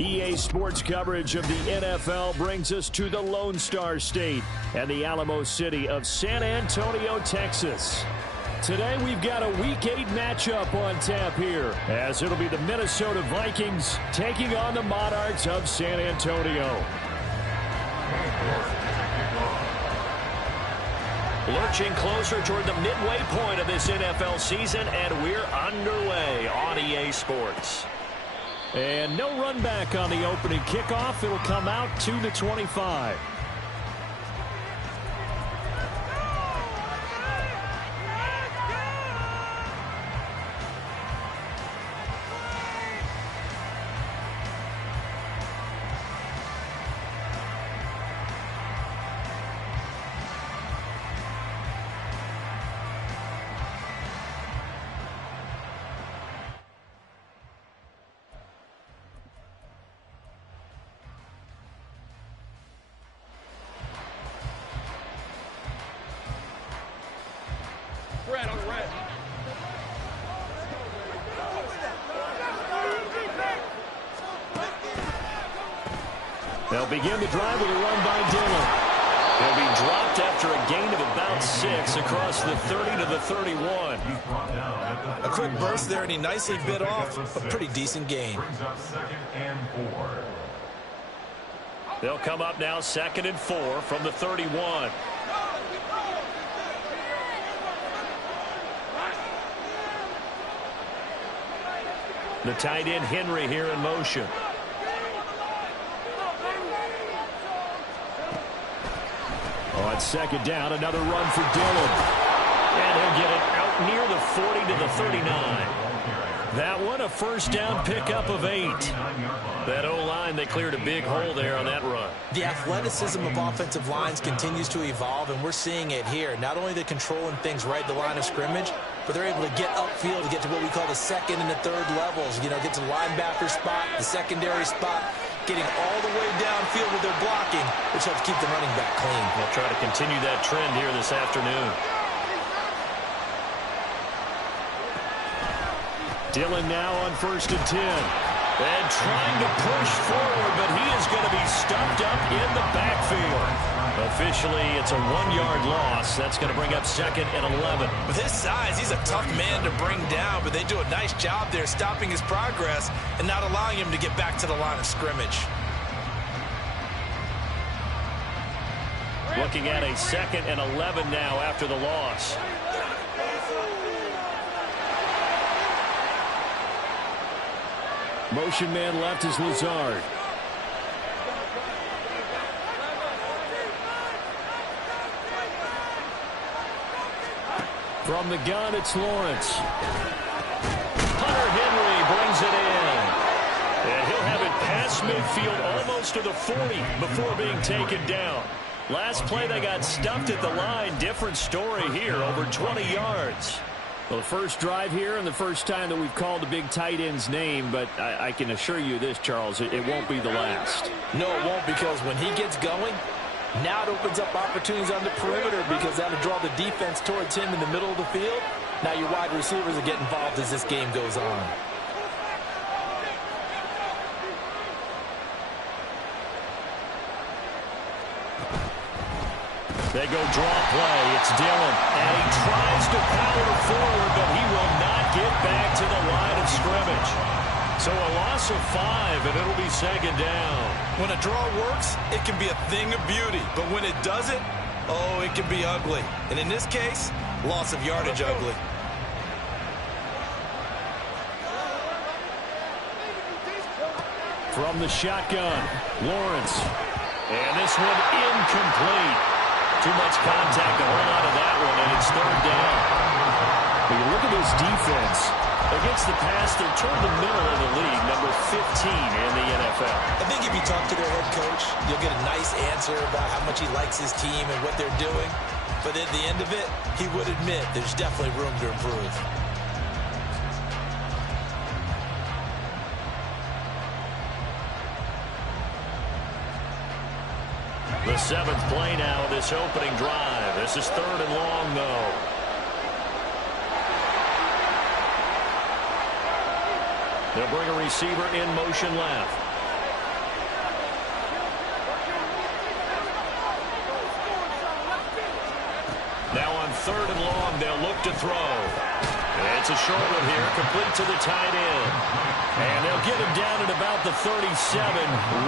EA Sports coverage of the NFL brings us to the Lone Star State and the Alamo City of San Antonio, Texas. Today we've got a Week 8 matchup on tap here, as it'll be the Minnesota Vikings taking on the Monarchs of San Antonio. Lurching closer toward the midway point of this NFL season, and we're underway on EA Sports. And no run back on the opening kickoff. It'll come out 2-25. They'll begin the drive with a run by Dillon. He'll be dropped after a gain of about 6 across the 30 to the 31. A quick burst there, and he nicely bit off a pretty decent gain. They'll come up now 2nd and 4 from the 31. The tight end Henry here in motion. On 2nd down, another run for Dillon. And he'll get it out near the 40 to the 39. That one, a first down pickup of 8. That O-line, they cleared a big hole there on that run. The athleticism of offensive lines continues to evolve, and we're seeing it here. Not only the controlling things right at the line of scrimmage, but they're able to get upfield to get to what we call the 2nd and the 3rd levels. You know, get to the linebacker spot, the secondary spot, getting all the way downfield with their blocking, which helps keep the running back clean. They'll try to continue that trend here this afternoon. Dillon now on 1st and 10. And trying to push forward, but he is going to be stumped up in the backfield. Officially, it's a 1-yard loss. That's going to bring up 2nd and 11. With his size, he's a tough man to bring down, but they do a nice job there stopping his progress and not allowing him to get back to the line of scrimmage. Looking at a 2nd and 11 now after the loss. Motion man left is Lazard. From the gun, it's Lawrence. Hunter Henry brings it in. And he'll have it past midfield almost to the 40 before being taken down. Last play, they got stuffed at the line. Different story here, over 20 yards. Well, the first drive here and the first time that we've called a big tight end's name, but I can assure you this, Charles, it won't be the last. No, it won't, because when he gets going, now it opens up opportunities on the perimeter, because that'll draw the defense towards him in the middle of the field. Now your wide receivers will get involved as this game goes on. They go draw play. It's Dillon. And he tries to power forward, but he will not get back to the line of scrimmage. So a loss of 5, and it'll be 2nd down. When a draw works, it can be a thing of beauty. But when it doesn't, oh, it can be ugly. And in this case, loss of yardage ugly. From the shotgun, Lawrence. And this one incomplete. Too much contact to hold on to that one, and it's 3rd down. When you look at this defense, against the pass, they're toward the middle of the league, number 15 in the NFL. I think if you talk to their head coach, you'll get a nice answer about how much he likes his team and what they're doing. But at the end of it, he would admit there's definitely room to improve. The 7th play now of this opening drive. This is 3rd and long, though. They'll bring a receiver in motion left. 3rd and long. They'll look to throw. It's a short one here, complete to the tight end. And they'll get him down at about the 37,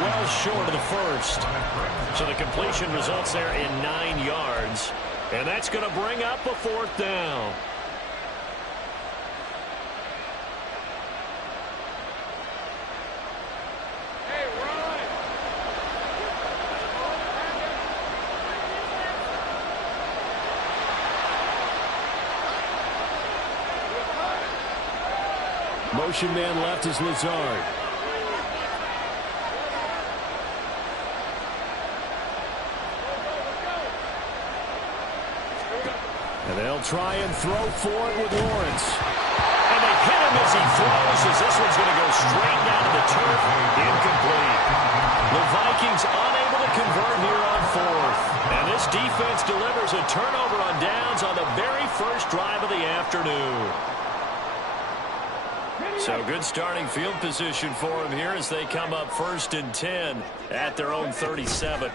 well short of the first. So the completion results there in 9 yards. And that's going to bring up a 4th down. Motion man left is Lazard. And they'll try and throw for it with Lawrence. And they hit him as he throws, as this one's going to go straight down to the turf. Incomplete. The Vikings unable to convert here on 4th. And this defense delivers a turnover on downs on the very first drive of the afternoon. So good starting field position for him here as they come up 1st and 10 at their own 37. The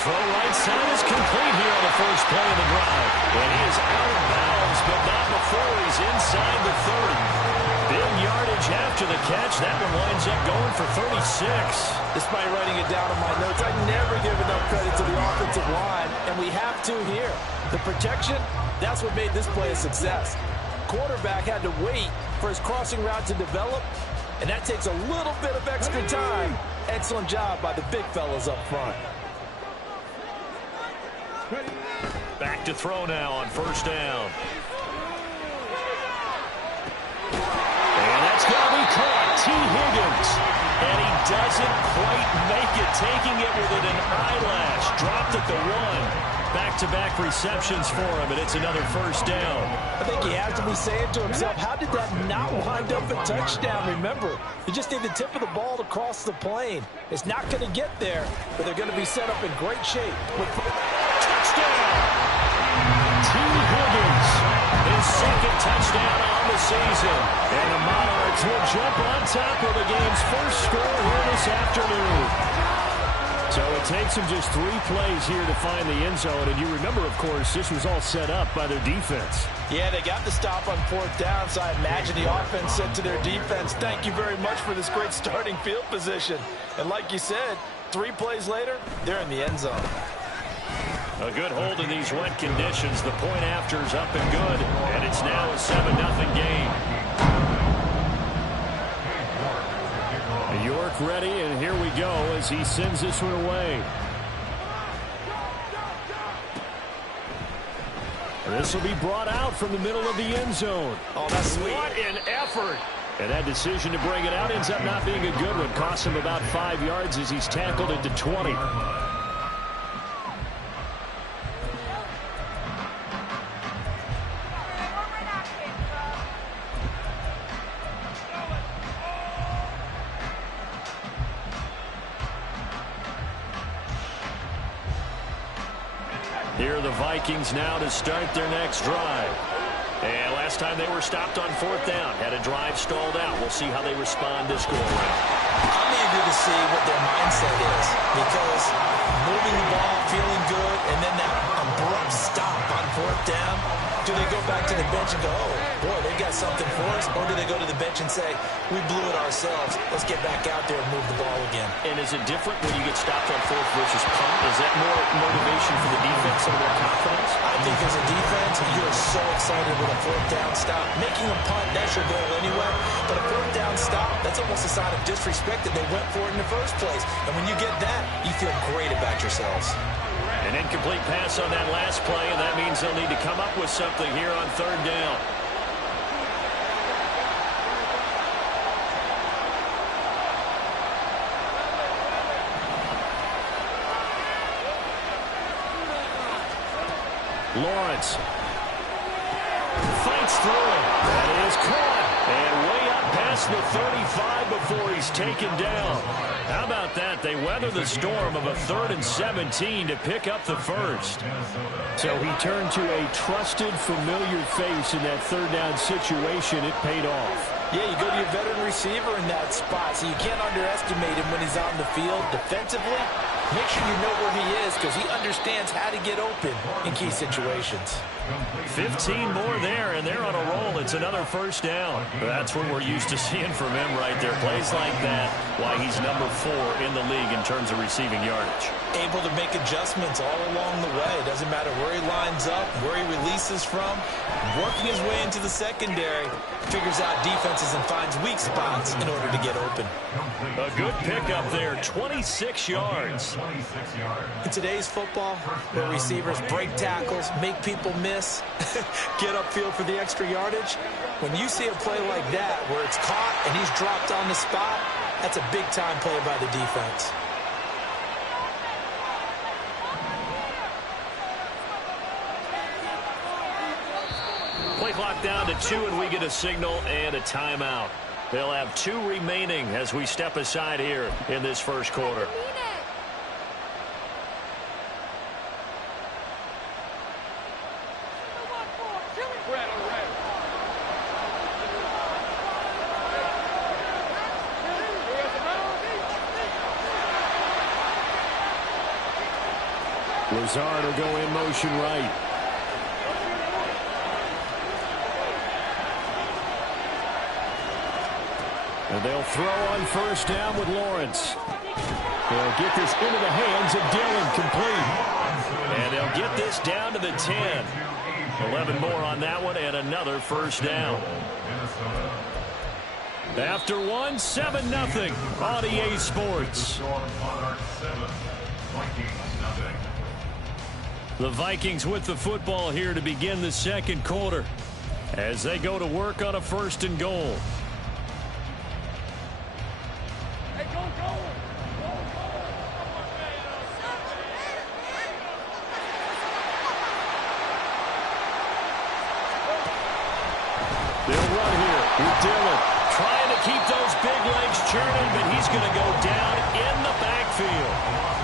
throw right side is complete here on the first play of the drive. And he is out of bounds, but not before he's inside the 30. Big yardage after the catch. That one winds up going for 36. Despite writing it down in my notes, I never give enough credit to the offensive line, and we have to here. The protection, that's what made this play a success. Quarterback had to wait for his crossing route to develop, and that takes a little bit of extra time. Excellent job by the big fellas up front. Back to throw now on 1st down. And that's going to be caught. T. Higgins. And he doesn't quite make it, taking it within an eyelash. Dropped at the 1. Back-to-back receptions for him, and it's another 1st down. I think he has to be saying to himself, how did that not wind up a touchdown? Remember, you just need the tip of the ball to cross the plane. It's not going to get there, but they're going to be set up in great shape. Touchdown! T. Higgins, his 2nd touchdown on the season. And the Monarchs will jump on top of the game's first score here this afternoon. So it takes them just 3 plays here to find the end zone. And you remember, of course, this was all set up by their defense. Yeah, they got the stop on 4th down, so I imagine the offense said to their defense, thank you very much for this great starting field position. And like you said, 3 plays later, they're in the end zone. A good hold in these wet conditions. The point after is up and good, and it's now a 7-0 game. York ready, and here we go as he sends this one away. This will be brought out from the middle of the end zone. Oh, that's sweet. What an effort. And that decision to bring it out ends up not being a good one. Costs him about 5 yards as he's tackled into 20. Here are the Vikings now to start their next drive. And last time they were stopped on 4th down, had a drive stalled out. We'll see how they respond this go around. I'm eager to see what their mindset is, because moving the ball, feeling good, and then that abrupt stop on 4th down, do they go back to the bench and go, oh, boy, they got something for us? Or do they go to the bench and say, we blew it ourselves, let's get back out there and move the ball again? And is it different when you get stopped on 4th versus punt? Is that more motivation for the defense and more confidence? I think as a defense, you're so excited with a 4th down stop. Making a punt, that's your goal anyway. But a 4th down stop, that's almost a sign of disrespect that they went for it in the first place. And when you get that, you feel great about yourselves. An incomplete pass on that last play, and that means they'll need to come up with something here on 3rd down. Lawrence fights through it. That is caught. And way up past the 35 before he's taken down. How about that? They weather the storm of a 3rd and 17 to pick up the first. So he turned to a trusted, familiar face in that 3rd down situation. It paid off. Yeah, you go to your veteran receiver in that spot, so you can't underestimate him when he's out in the field defensively. Make sure you know where he is because he understands how to get open in key situations. 15 more there, and they're on a roll. It's another first down. That's what we're used to seeing from him right there. Plays like that, why he's number 4 in the league in terms of receiving yardage. Able to make adjustments all along the way. Doesn't matter where he lines up, where he releases from. Working his way into the secondary, figures out defenses and finds weak spots in order to get open. A good pickup there, 26 yards. In today's football, where receivers break tackles, make people miss, get upfield for the extra yardage, when you see a play like that where it's caught and he's dropped on the spot, that's a big-time play by the defense. Play clock down to 2, and we get a signal and a timeout. They'll have 2 remaining as we step aside here in this first quarter. Lazard will go in motion right. And they'll throw on first down with Lawrence. They'll get this into the hands of Dillon, complete. And they'll get this down to the 10. 11 more on that one, and another first down. After one, 7-0 on EA Sports. The Vikings with the football here to begin the second quarter as they go to work on a 1st and goal. They'll run here with Dillon. Trying to keep those big legs churning, but he's going to go down in the backfield.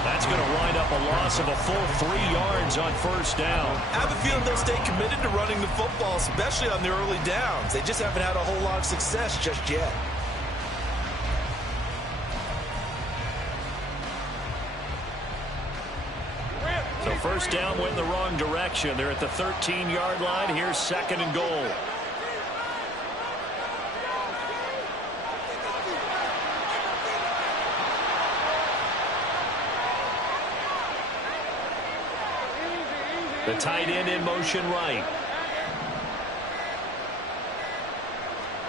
That's going to wind up a loss of a full 3 yards on first down. I have a feeling they'll stay committed to running the football, especially on the early downs. They just haven't had a whole lot of success just yet. So first down went in the wrong direction. They're at the 13-yard line. Here's 2nd and goal. The tight end in motion right.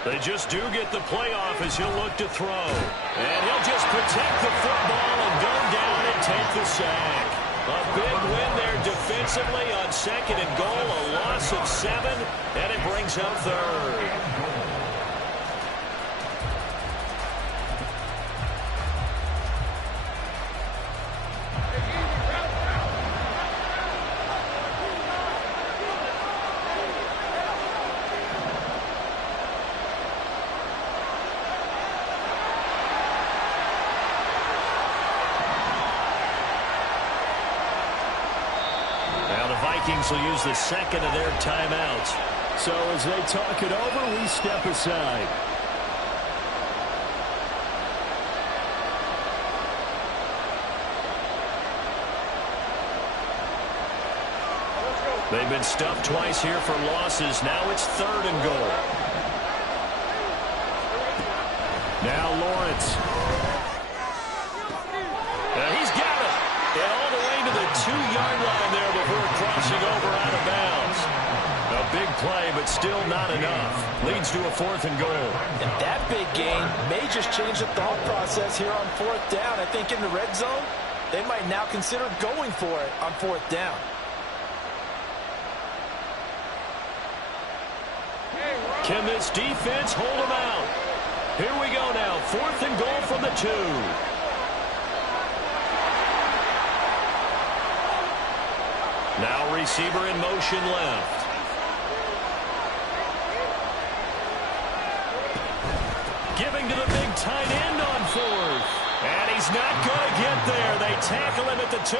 They just do get the playoff as he'll look to throw. And he'll just protect the football and go down and take the sack. A big win there defensively on 2nd and goal. A loss of 7, and it brings up 3rd. Vikings will use the 2nd of their timeouts. So as they talk it over, we step aside. They've been stuffed twice here for losses. Now it's 3rd and goal. Now Lawrence. He's got it. And all the way to the 2-yard line there before crossing over out of bounds. A big play, but still not enough. Leads to a 4th and goal. And that big gain may just change the thought process here on 4th down. I think in the red zone, they might now consider going for it on 4th down. Can this defense hold them out? Here we go now. 4th and goal from the 2. Now receiver in motion left. Giving to the big tight end on 4th. And he's not going to get there. They tackle him at the 2.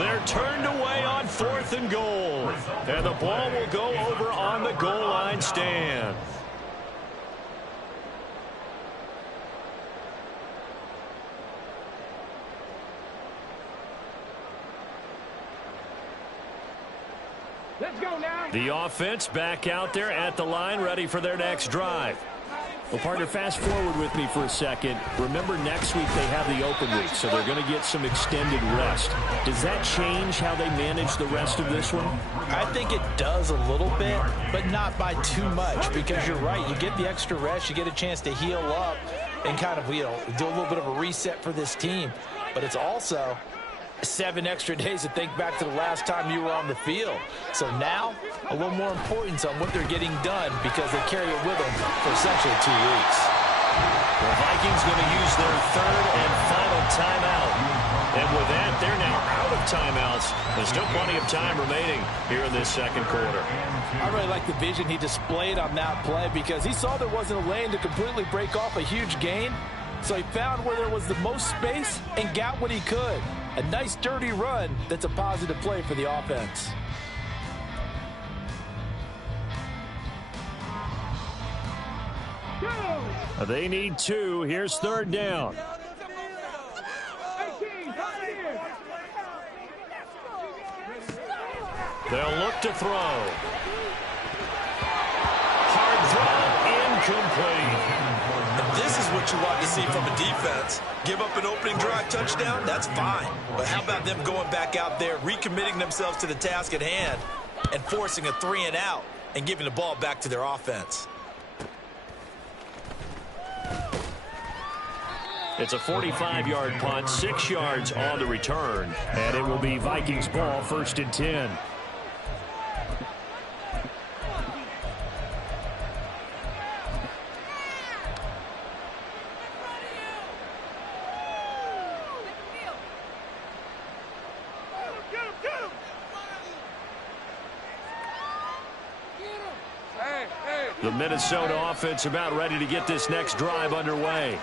They're turned away on 4th and goal. And the ball will go over on the goal line stand. The offense back out there at the line, ready for their next drive. Well, partner, fast forward with me for a second. Remember, next week they have the open week, so they're going to get some extended rest. Does that change how they manage the rest of this one? I think it does a little bit, but not by too much, because you're right. You get the extra rest, you get a chance to heal up and kind of, do a little bit of a reset for this team. But it's also 7 extra days to think back to the last time you were on the field. So now, a little more importance on what they're getting done because they carry it with them for essentially 2 weeks. The Vikings going to use their third and final timeout. And with that, they're now out of timeouts. There's still plenty of time remaining here in this second quarter. I really like the vision he displayed on that play because he saw there wasn't a lane to completely break off a huge gain. So he found where there was the most space and got what he could. A nice dirty run that's a positive play for the offense. They need 2. Here's third down. They'll look to throw. Hard throw, incomplete. This is what you want to see from a defense. Give up an opening drive touchdown, that's fine. But how about them going back out there, recommitting themselves to the task at hand, and forcing a 3 and out, and giving the ball back to their offense? It's a 45-yard punt, 6 yards on the return. And it will be Vikings ball, 1st and 10. The Minnesota offense about ready to get this next drive underway.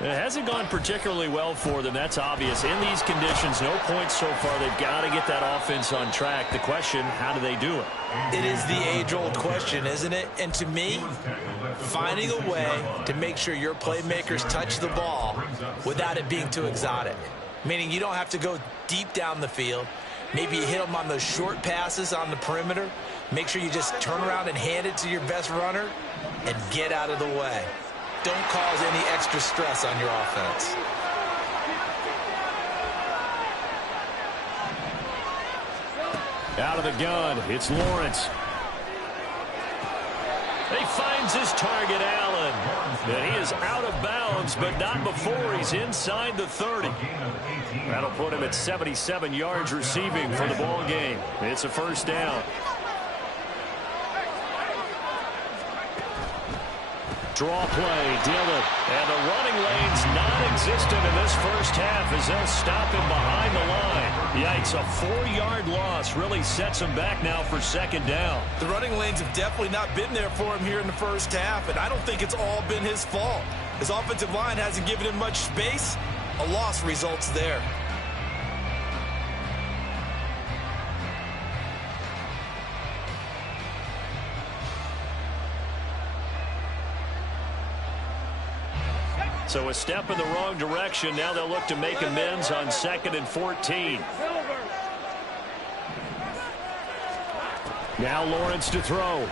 It hasn't gone particularly well for them. That's obvious. In these conditions, no points so far. They've got to get that offense on track. The question, how do they do it? It is the age-old question, isn't it? And to me, finding a way to make sure your playmakers touch the ball without it being too exotic. Meaning you don't have to go deep down the field. Maybe you hit them on those short passes on the perimeter. Make sure you just turn around and hand it to your best runner and get out of the way. Don't cause any extra stress on your offense. Out of the gun, it's Lawrence. He finds his target, Allen. And he is out of bounds, but not before he's inside the 30. That'll put him at 77 yards receiving for the ball game. It's a first down. Draw play, Dillon. And the running lane's non-existent in this first half as they'll stop him behind the line. Yikes, a 4-yard loss really sets him back now for second down. The running lanes have definitely not been there for him here in the first half, and I don't think it's all been his fault. His offensive line hasn't given him much space. A loss results there. So a step in the wrong direction. Now they'll look to make amends on 2nd and 14. Now Lawrence to throw.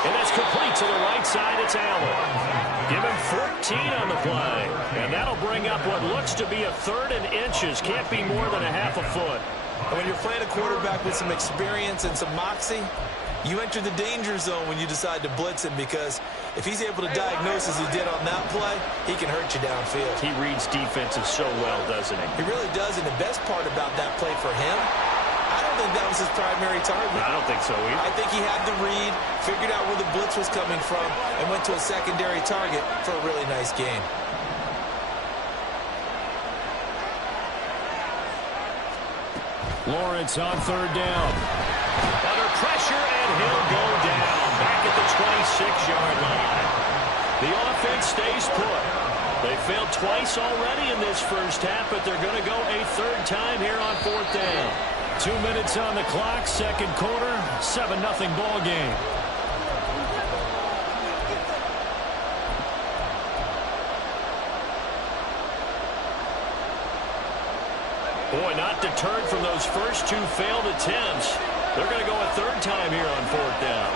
And that's complete to the right side. It's Allen. Give him 14 on the play. And that'll bring up what looks to be a 3rd and inches. Can't be more than a half a foot. When you're playing a quarterback with some experience and some moxie, you enter the danger zone when you decide to blitz him, because if he's able to diagnose as he did on that play, he can hurt you downfield. He reads defenses so well, doesn't he? He really does, and the best part about that play for him, I don't think that was his primary target. I don't think so either. I think he had the read, figured out where the blitz was coming from, and went to a secondary target for a really nice game. Lawrence on 3rd down. Under pressure, and he'll go down. Back at the 26-yard line. The offense stays put. They failed twice already in this first half, but they're going to go a 3rd time here on 4th down. 2 minutes on the clock, second quarter, 7-0 ball game. Boy, not deterred from those first two failed attempts. They're going to go a third time here on fourth down.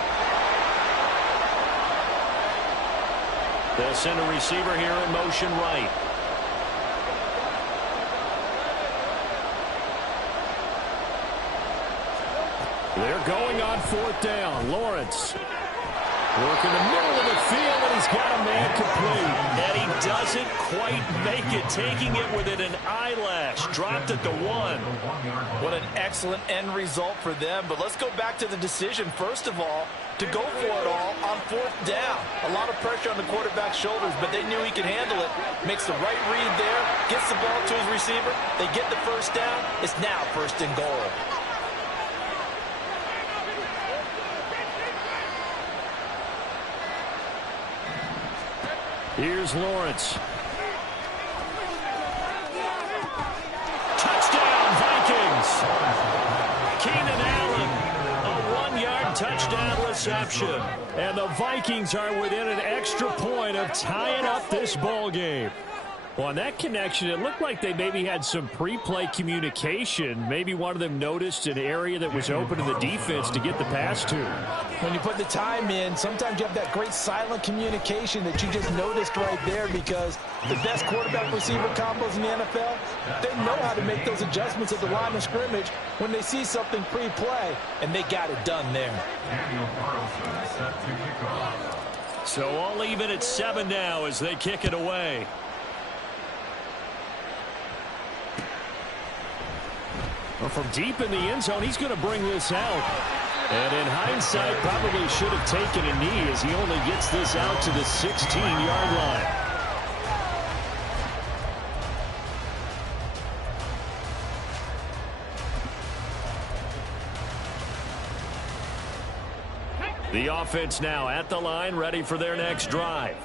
They'll send a receiver here in motion right. They're going on fourth down. Lawrence working the middle of the field, and he's got a man complete. And he doesn't quite make it, taking it within an eyelash. Dropped at the 1. What an excellent end result for them. But let's go back to the decision, first of all, to go for it all on fourth down. A lot of pressure on the quarterback's shoulders, but they knew he could handle it. Makes the right read there, gets the ball to his receiver. They get the first down. It's now first and goal. Here's Lawrence. Touchdown, Vikings. Keenan Allen, a 1-yard touchdown reception. And the Vikings are within an extra point of tying up this ball game. Well, on that connection, it looked like they maybe had some pre-play communication. Maybe one of them noticed an area that was open to the defense to get the pass to. When you put the time in, sometimes you have that great silent communication that you just noticed right there, because the best quarterback-receiver combos in the NFL, they know how to make those adjustments at the line of scrimmage when they see something pre-play, and they got it done there. So all even at 7 now as they kick it away. Well, from deep in the end zone, he's going to bring this out. And in hindsight, probably should have taken a knee as he only gets this out to the 16-yard line. The offense now at the line, ready for their next drive.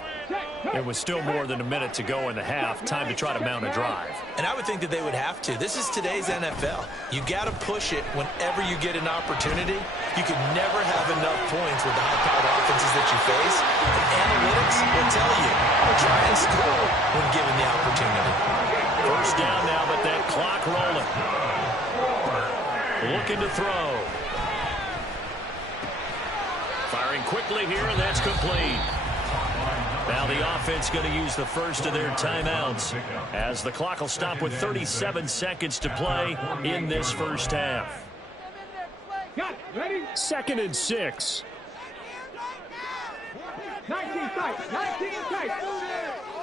It was still more than a minute to go in the half. Time to try to mount a drive. And I would think that they would have to. This is today's NFL. You got to push it whenever you get an opportunity. You can never have enough points with the high-powered offenses that you face. And analytics will tell you, try and score when given the opportunity. First down now, but that clock rolling. Looking to throw. Firing quickly here, and that's complete. Now the offense going to use the first of their timeouts as the clock will stop with 37 seconds to play in this first half. 2nd and 6. 19 tight, 19 tight.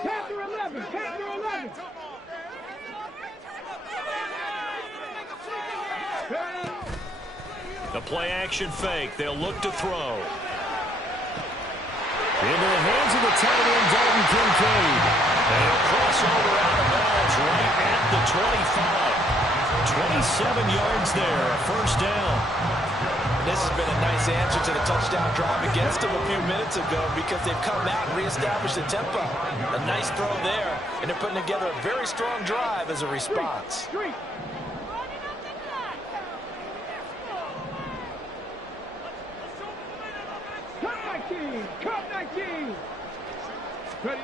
Panther 11, Panther 11. The play action fake. They'll look to throw. Into the hands of the tight end, Dalton Kincaid. And he'll cross over out of bounds right at the 25. 27 yards there, a first down. This has been a nice answer to the touchdown drive against them a few minutes ago, because they've come out and reestablished the tempo. A nice throw there, and they're putting together a very strong drive as a response. Cut 19. Ready.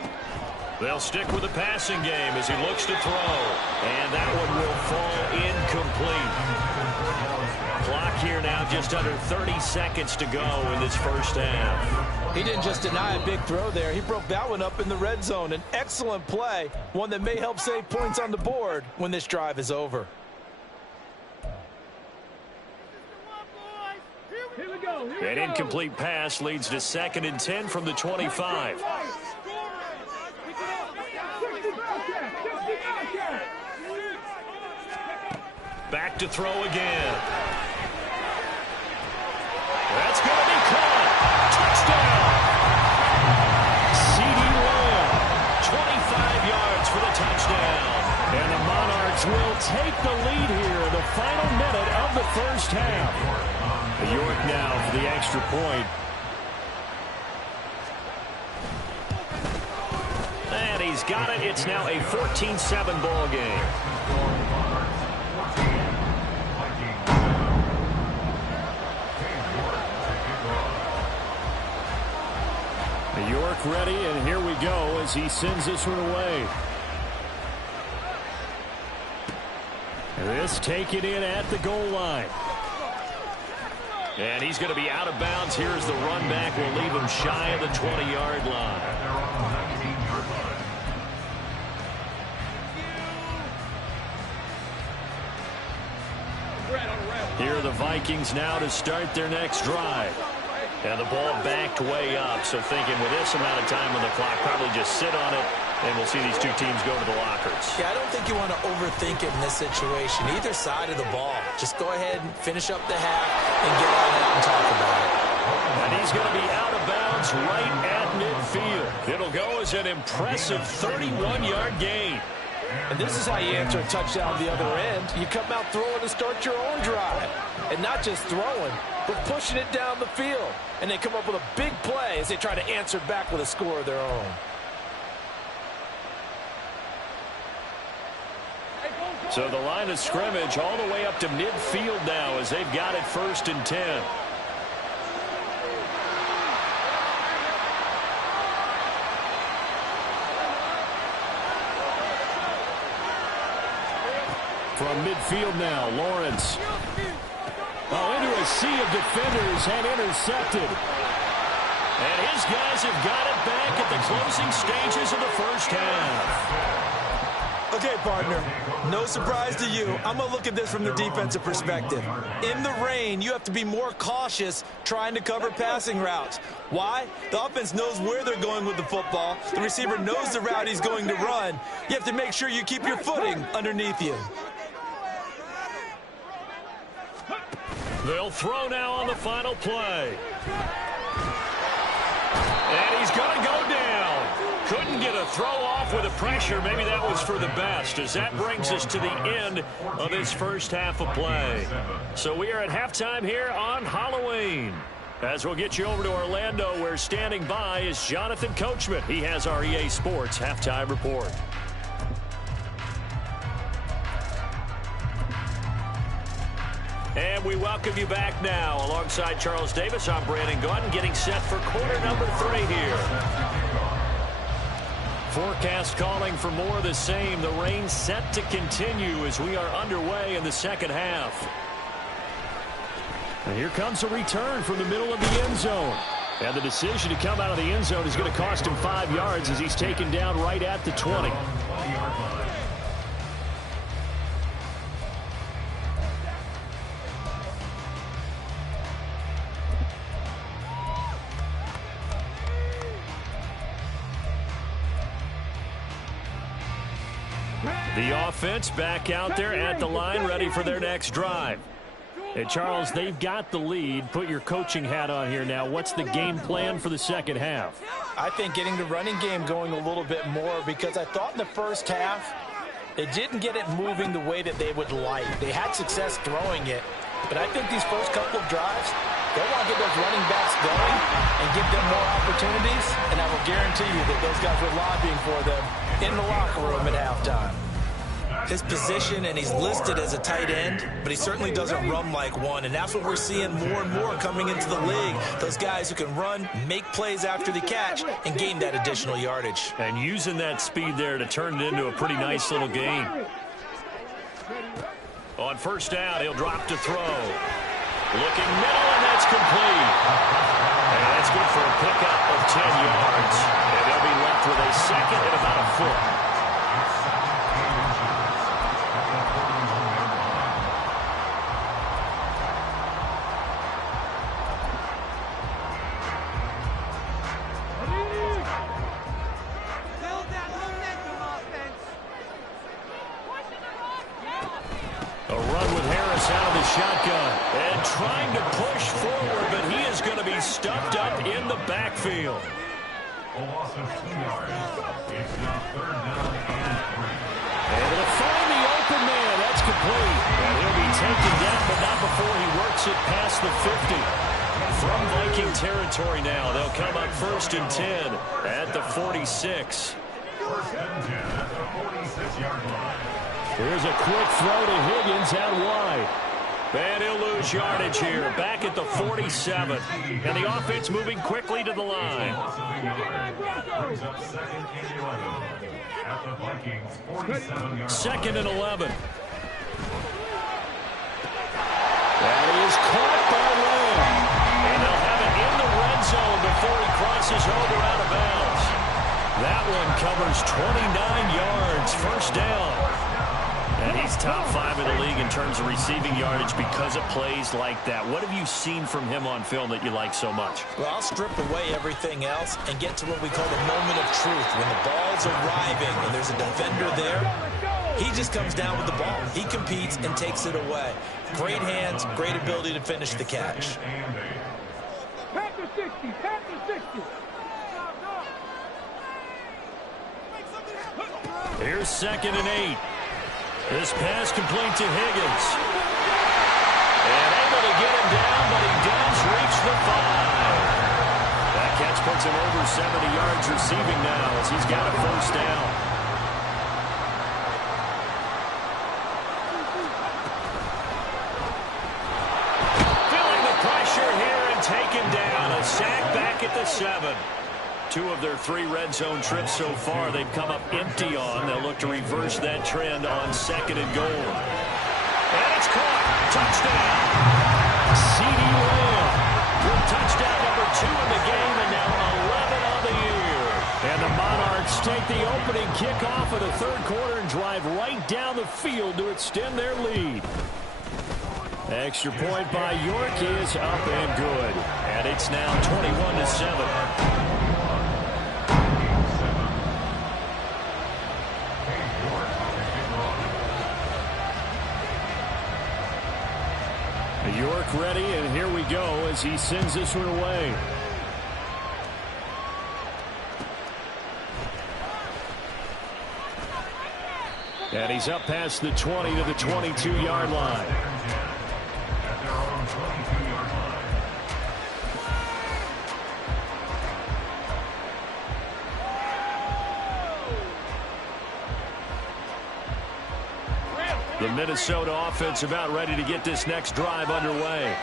They'll stick with the passing game as he looks to throw. And that one will fall incomplete. Clock here now just under 30 seconds to go in this first half. He didn't just deny a big throw there. He broke that one up in the red zone. An excellent play, one that may help save points on the board when this drive is over. An incomplete pass leads to 2nd and 10 from the 25. Back to throw again. That's going to be caught. Touchdown. CeeDee Lamb, 25 yards for the touchdown. And the Monarchs will take the lead here in the final minute of the first half. York now for the extra point. And he's got it. It's now a 14-7 ball game. York ready, and here we go as he sends this one away. This taken in at the goal line. And he's going to be out of bounds here as the run back will leave him shy of the 20-yard line. Here are the Vikings now to start their next drive. And the ball backed way up, so thinking with this amount of time on the clock, probably just sit on it, and we'll see these two teams go to the lockers. Yeah, I don't think you want to overthink it in this situation. Either side of the ball. Just go ahead and finish up the half and get on out and talk about it. And he's going to be out of bounds right at midfield. It'll go as an impressive 31-yard gain. And this is how you answer a touchdown the other end. You come out throwing to start your own drive. And not just throwing, but pushing it down the field. And they come up with a big play as they try to answer back with a score of their own. So the line of scrimmage all the way up to midfield now as they've got it 1st and 10. From midfield now, Lawrence. Oh, into a sea of defenders and intercepted. And his guys have got it back at the closing stages of the first half. Okay, partner, no surprise to you. I'm going to look at this from the defensive perspective. In the rain, you have to be more cautious trying to cover passing routes. Why? The offense knows where they're going with the football. The receiver knows the route he's going to run. You have to make sure you keep your footing underneath you. They'll throw now on the final play. And he's going to go down. Couldn't get a throw off with the pressure. Maybe that was for the best, as that brings us to the end of this first half of play. So we are at halftime here on Halloween. As we'll get you over to Orlando, where standing by is Jonathan Coachman. He has our EA Sports halftime report. And we welcome you back now. Alongside Charles Davis, I'm Brandon Gaudin, getting set for quarter number 3 here. Forecast calling for more of the same. The rain set to continue as we are underway in the second half. And here comes a return from the middle of the end zone. And the decision to come out of the end zone is going to cost him 5 yards as he's taken down right at the 20. The offense back out there at the line, ready for their next drive. And Charles, they've got the lead. Put your coaching hat on here now. What's the game plan for the second half? I think getting the running game going a little bit more, because I thought in the first half they didn't get it moving the way that they would like. They had success throwing it, but I think these first couple of drives, they want to get those running backs going and give them more opportunities, and I will guarantee you that those guys were lobbying for them in the locker room at halftime. His position, and he's listed as a tight end, but he certainly doesn't run like one, and that's what we're seeing more and more coming into the league. Those guys who can run, make plays after the catch, and gain that additional yardage. And using that speed there to turn it into a pretty nice little game. On first down, he'll drop to throw. Looking middle, and that's complete. And that's good for a pickup of 10 yards. And they'll be left with a second and about a foot. Shotgun and trying to push forward, but he is going to be stuffed up in the backfield. And he'll find the open man. That's complete. And he'll be taken down, but not before he works it past the 50. From Viking territory now, they'll come up 1st and 10 at the 46. Here's a quick throw to Higgins out wide. And he'll lose yardage here, back at the 47. And the offense moving quickly to the line. 2nd and 11. is caught by Lamb. And they'll have it in the red zone before he crosses over out of bounds. That one covers 29 yards, first down. And he's top 5 in the league in terms of receiving yardage because of plays like that. What have you seen from him on film that you like so much? Well, I'll strip away everything else and get to what we call the moment of truth. When the ball's arriving and there's a defender there, he just comes down with the ball. He competes and takes it away. Great hands, great ability to finish the catch. Panther 60, Panther 60. Here's 2nd and 8. This pass complete to Higgins. And able to get him down, but he does reach the 5. That catch puts him over 70 yards receiving now as he's got a first down. Feeling the pressure here and taken down. A sack back at the 7. 2 of their 3 red zone trips so far they've come up empty on. They'll look to reverse that trend on 2nd and goal. And it's caught. Touchdown. CeeDee Lamb with touchdown number 2 in the game and now 11 on the year. And the Monarchs take the opening kickoff of the 3rd quarter and drive right down the field to extend their lead. Extra point by York is up and good. And it's now 21-7. York ready, and here we go as he sends this one away. And he's up past the 20 to the 22-yard line. The Minnesota offense about ready to get this next drive underway.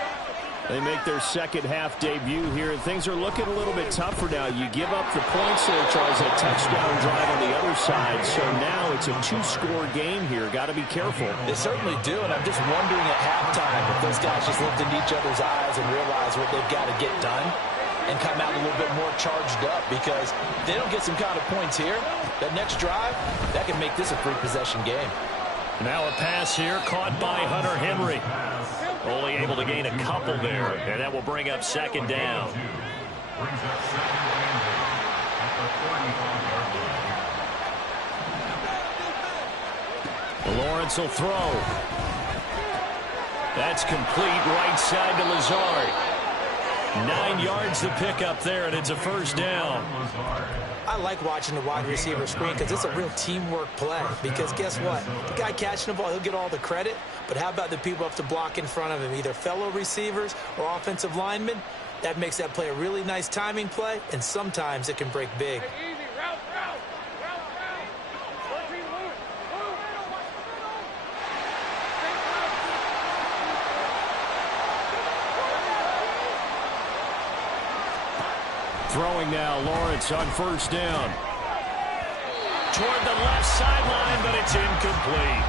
They make their second half debut here, and things are looking a little bit tougher now. You give up the points there, Charles, a touchdown drive on the other side. So now it's a 2-score game here. Got to be careful. They certainly do, and I'm just wondering at halftime if those guys just looked into each other's eyes and realized what they've got to get done and come out a little bit more charged up, because if they don't get some kind of points here, that next drive, that can make this a 3-possession game. Now a pass here caught by Hunter Henry. Only able to gain a couple there, and that will bring up 2nd down. Lawrence will throw. That's complete right side to Lazard. 9 yards to pick up there, and it's a first down. I like watching the wide receiver screen because it's a real teamwork play. Because guess what? The guy catching the ball, he'll get all the credit. But how about the people up to block in front of him, either fellow receivers or offensive linemen? That makes that play a really nice timing play, and sometimes it can break big. Throwing now, Lawrence on first down. Toward the left sideline, but it's incomplete.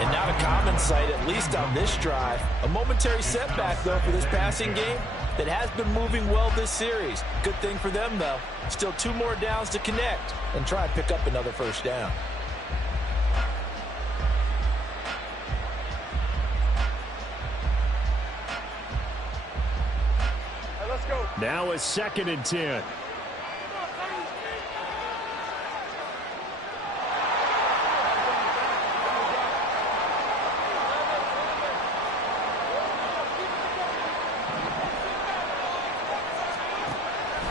And not a common sight, at least on this drive. A momentary setback, though, for this passing game that has been moving well this series. Good thing for them, though. Still 2 more downs to connect and try and pick up another first down. Now a 2nd and 10.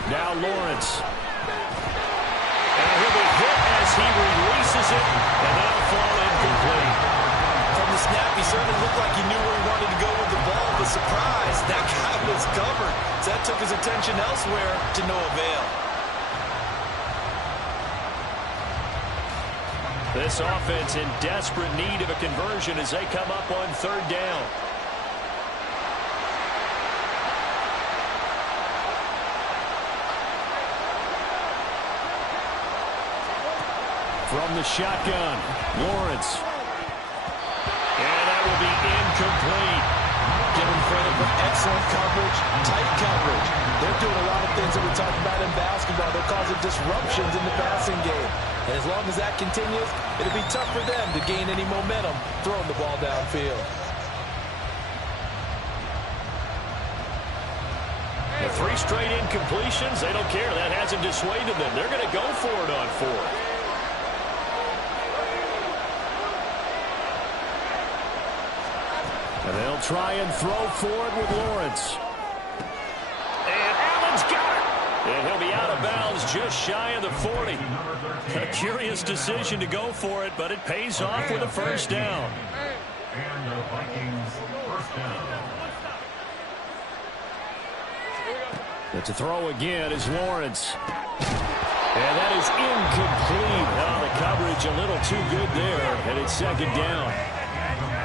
Now Lawrence. And he'll be hit as he releases it, and that'll fall incomplete. From the snap, he certainly looked like he knew where he wanted to go with the ball. But surprise, that guy was covered. So that took his attention elsewhere to no avail. This offense in desperate need of a conversion as they come up on 3rd down. From the shotgun, Lawrence. And that will be incomplete. Get in front of Excellent coverage, tight coverage. They're doing a lot of things that we talked about in basketball. They're causing disruptions in the passing game. And as long as that continues, it'll be tough for them to gain any momentum throwing the ball downfield. The 3 straight incompletions, they don't care. That hasn't dissuaded them. They're going to go for it on 4th. And they'll try and throw forward with Lawrence. And Allen's got it. And he'll be out of bounds just shy of the 40. A curious decision to go for it, but it pays off with a first down. And the Vikings first down. But to throw again is Lawrence. And that is incomplete. Oh, the coverage a little too good there, and it's second down.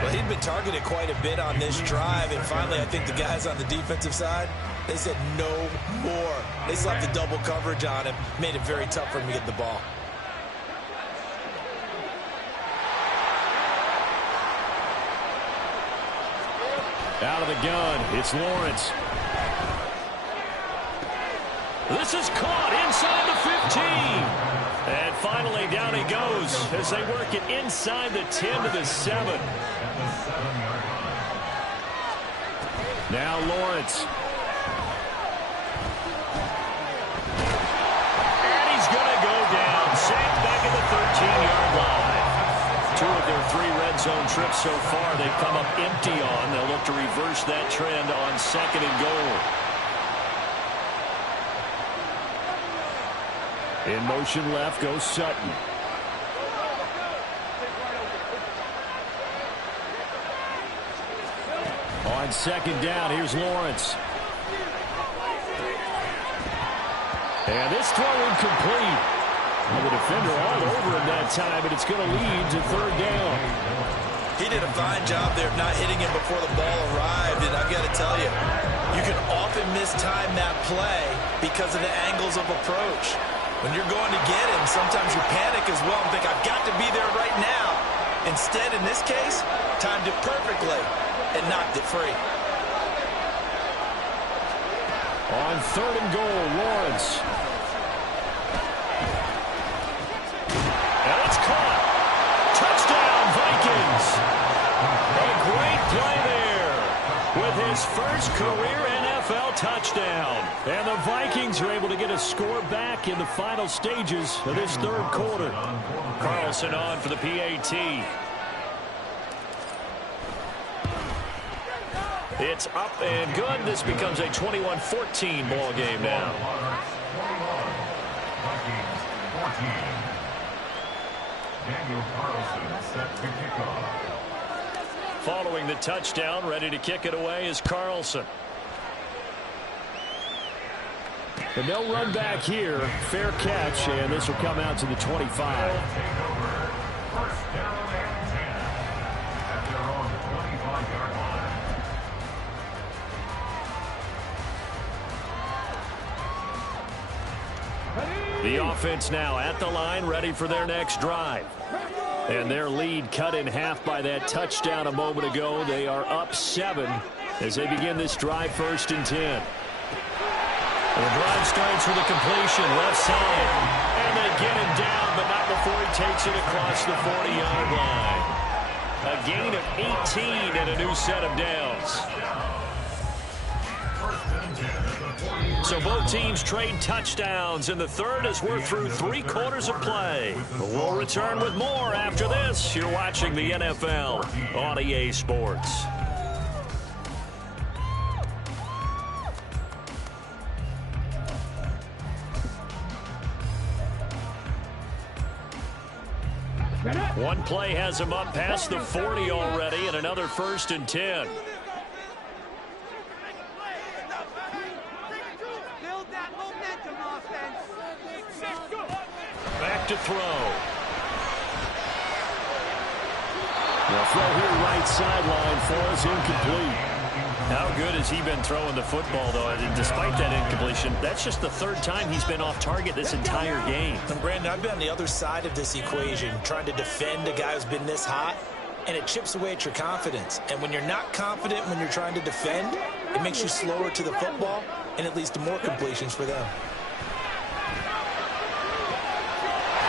Well, he'd been targeted quite a bit on this drive, and finally I think the guys on the defensive side, they said no more. They slapped the double coverage on him, made it very tough for him to get the ball. Out of the gun, it's Lawrence. This is caught inside the 15. And finally down he goes as they work it inside the 10 to the 7. Now Lawrence. And he's going to go down. Sacked back at the 13-yard line. 2 of their 3 red zone trips so far they've come up empty on. They'll look to reverse that trend on 2nd and goal. In motion left goes Sutton. On 2nd down, here's Lawrence. And this throw incomplete. Well, the defender all over him that time, but it's going to lead to 3rd down. He did a fine job there of not hitting him before the ball arrived, and I've got to tell you, you can often mistime that play because of the angles of approach. When you're going to get him, sometimes you panic as well and think, I've got to be there right now. Instead, in this case, timed it perfectly and knocked it free. On 3rd and goal, Lawrence. And it's caught. Touchdown, Vikings. A great play there with his first career NFL touchdown. And the Vikings are able to get a score back in the final stages of this 3rd quarter. Carlson on for the PAT. It's up and good. This becomes a 21-14 ball game now. Daniel Carlson set to kick off. Following the touchdown, ready to kick it away is Carlson. But no run back here. Fair catch, and this will come out to the 25. Take over. First down and 10 at their own 25-yard line. The offense now at the line, ready for their next drive. And their lead cut in half by that touchdown a moment ago. They are up 7 as they begin this drive, 1st and 10. The drive starts with a completion, left side. And they get him down, but not before he takes it across the 40-yard line. A gain of 18 and a new set of downs. So both teams trade touchdowns in the 3rd as we're through 3 quarters of play. We'll return with more after this. You're watching the NFL on EA Sports. One play has him up past the 40 already, and another 1st and 10. Back to throw. The throw here right sideline for us, incomplete. How good has he been throwing the football, though? And despite that incompletion, that's just the 3rd time he's been off target this entire game. And Brandon, I've been on the other side of this equation, trying to defend a guy who's been this hot. and it chips away at your confidence. And when you're not confident when you're trying to defend, it makes you slower to the football, and it leads to more completions for them.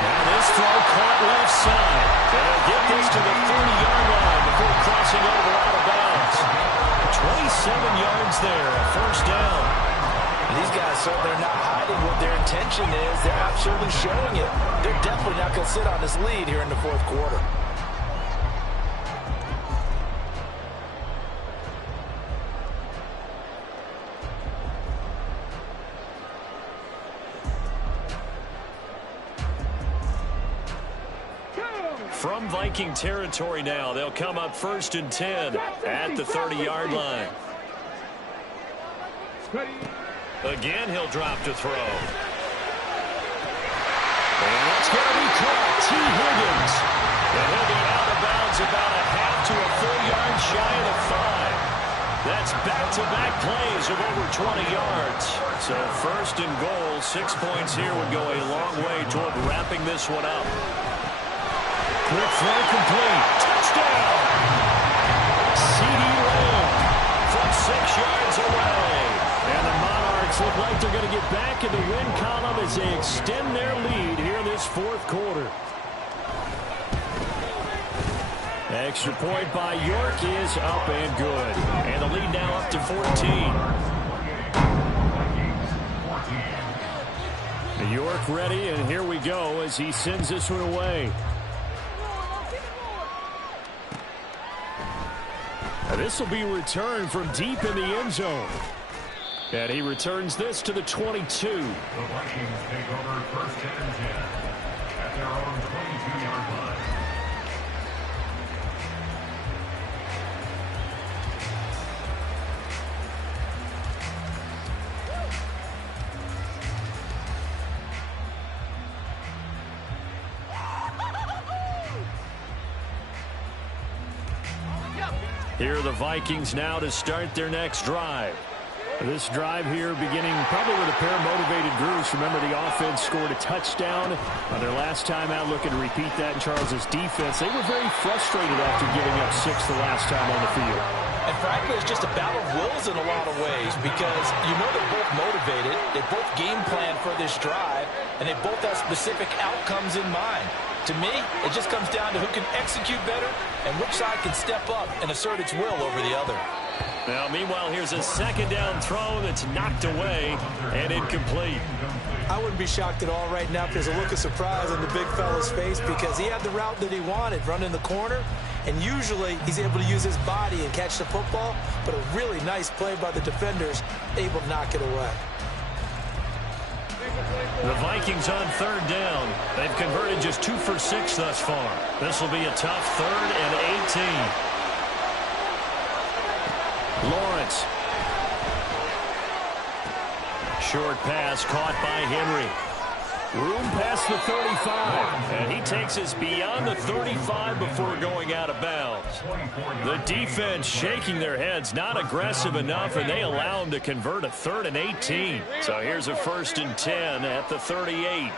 Now this throw caught left side. They'll get this to the 30-yard line before crossing over out of bounds. 27 yards there, a first down. These guys certainly are not hiding what their intention is. They're absolutely showing it. They're definitely not going to sit on this lead here in the fourth quarter. From Viking territory now, they'll come up 1st and 10 at the 30-yard line. Again, he'll drop to throw. And it's going to be caught. T. Higgins. And he'll be out of bounds about a half to a full yard shy of the 5. That's back-to-back plays of over 20 yards. So 1st and goal, 6 points here would go a long way toward wrapping this one up. Quick throw complete. Touchdown! C.D. Lamb from 6 yards away. And the Monarchs look like they're going to get back in the win column as they extend their lead here this fourth quarter. Extra point by York is up and good. And the lead now up to 14. York ready, and here we go as he sends this one away. This will be returned from deep in the end zone. And he returns this to the 22. The Vikings take over 1st and 10 at their own 22-yard line. Here are the Vikings now to start their next drive. This drive here beginning probably with a pair of motivated groups. Remember, the offense scored a touchdown on their last time out. Looking to repeat that in Charles' defense. They were very frustrated after giving up 6 the last time on the field. And frankly, it's just a battle of wills in a lot of ways because you know they're both motivated. They both game plan for this drive, and they both have specific outcomes in mind. To me, it just comes down to who can execute better and which side can step up and assert its will over the other. Now, meanwhile, here's a second down throw that's knocked away and incomplete. I wouldn't be shocked at all right now if there's a look of surprise on the big fella's face because he had the route that he wanted, running the corner, and usually he's able to use his body and catch the football, but a really nice play by the defenders, able to knock it away. The Vikings on 3rd down. They've converted just 2 for 6 thus far. This will be a tough 3rd and 18. Lawrence. Short pass caught by Henry. Room past the 35. And he takes us beyond the 35 before going out of bounds. The defense shaking their heads, not aggressive enough, and they allow him to convert a 3rd and 18. So here's a 1st and 10 at the 38.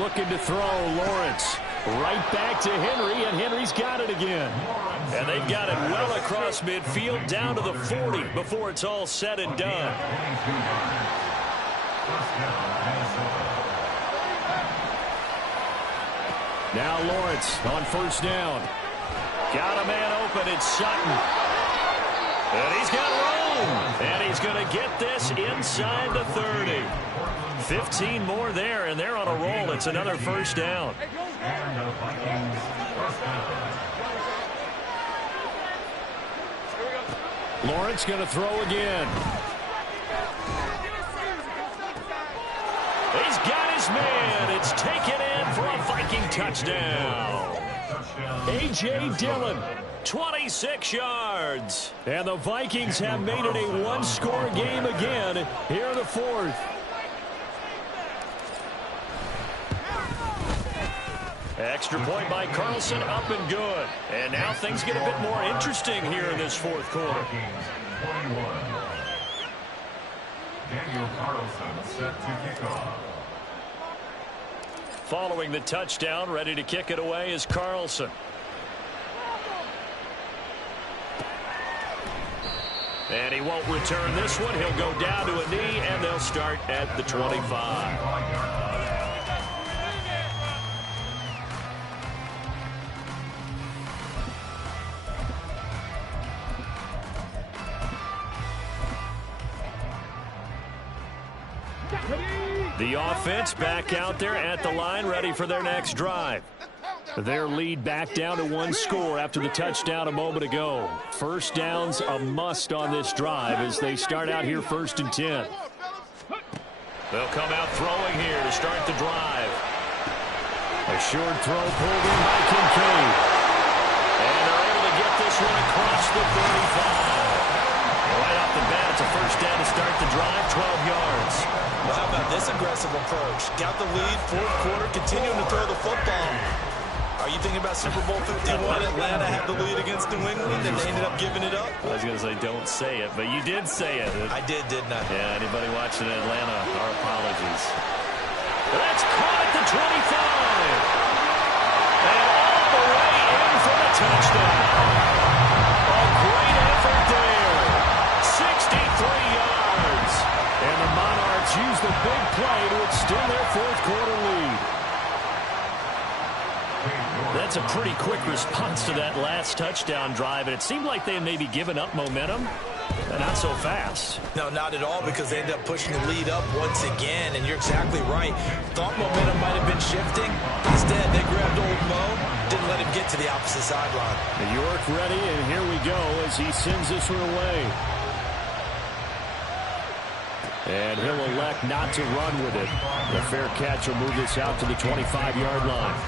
Looking to throw, Lawrence. Right back to Henry, and Henry's got it again. And they've got it well across midfield, down to the 40 before it's all said and done. Now Lawrence on 1st down. Got a man open, it's Sutton. And he's got room. And he's going to get this inside the 30. 15 more there, and they're on a roll. It's another 1st down. Lawrence going to throw again. He's got his man. It's taken in for a Viking touchdown. A.J. Dillon, 26 yards. And the Vikings have made it a one-score game again here in the 4th. Extra point by Carlson, up and good. And now things get a bit more interesting here in this 4th quarter. Daniel Carlson set to kick off. Following the touchdown, ready to kick it away is Carlson. And he won't return this one. He'll go down to a knee, and they'll start at the 25. The offense back out there at the line, ready for their next drive. Their lead back down to one score after the touchdown a moment ago. First down's a must on this drive as they start out here 1st and 10. They'll come out throwing here to start the drive. A short throw pulled in by Kincaid. And they're able to get this one across the 35. Right off the bat, it's a first down to start the drive, 12 yards. Well, how about this aggressive approach? Got the lead, 4th quarter, continuing to throw the football. Are you thinking about Super Bowl 51? Atlanta had the lead against New England, and they ended up giving it up? I was going to say, don't say it, but you did say it. I did, didn't I? Yeah, anybody watching Atlanta, our apologies. That's caught at the 25. And all the way in for the touchdown. A great effort there. 63 yards. And the Monarchs use the big play to extend their 4th quarter lead. That's a pretty quick response to that last touchdown drive, and it seemed like they had maybe given up momentum. Not so fast. No, not at all, because they ended up pushing the lead up once again, and you're exactly right. Thought momentum might have been shifting. Instead, they grabbed old Mo, didn't let him get to the opposite sideline. York ready, and here we go as he sends this one away. And he'll elect not to run with it. The fair catch will move this out to the 25-yard line.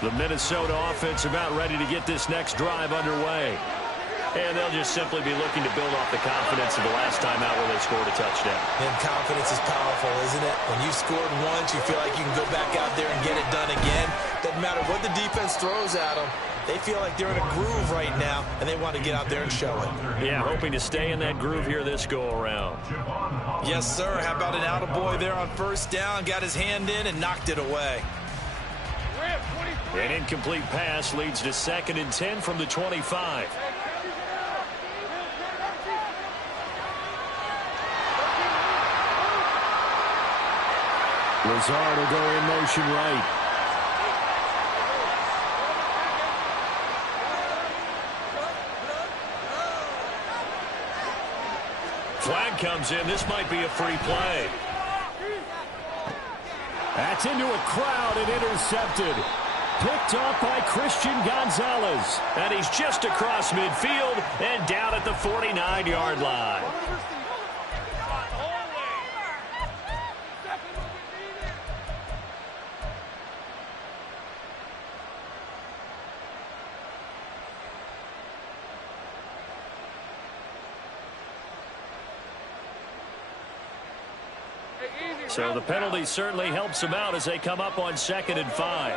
The Minnesota offense about ready to get this next drive underway. And they'll just simply be looking to build off the confidence of the last time out where they scored a touchdown. And confidence is powerful, isn't it? When you scored once, you feel like you can go back out there and get it done again. Doesn't matter what the defense throws at them. They feel like they're in a groove right now, and they want to get out there and show it. Yeah, hoping to stay in that groove here this go-around. Yes, sir. How about an attaboy there on 1st down? Got his hand in and knocked it away. An incomplete pass leads to 2nd and 10 from the 25. Lazard will go in motion right. Flag comes in. This might be a free play. That's into a crowd and intercepted. Picked off by Christian Gonzalez. And he's just across midfield and down at the 49-yard line. So the penalty certainly helps them out as they come up on 2nd and 5.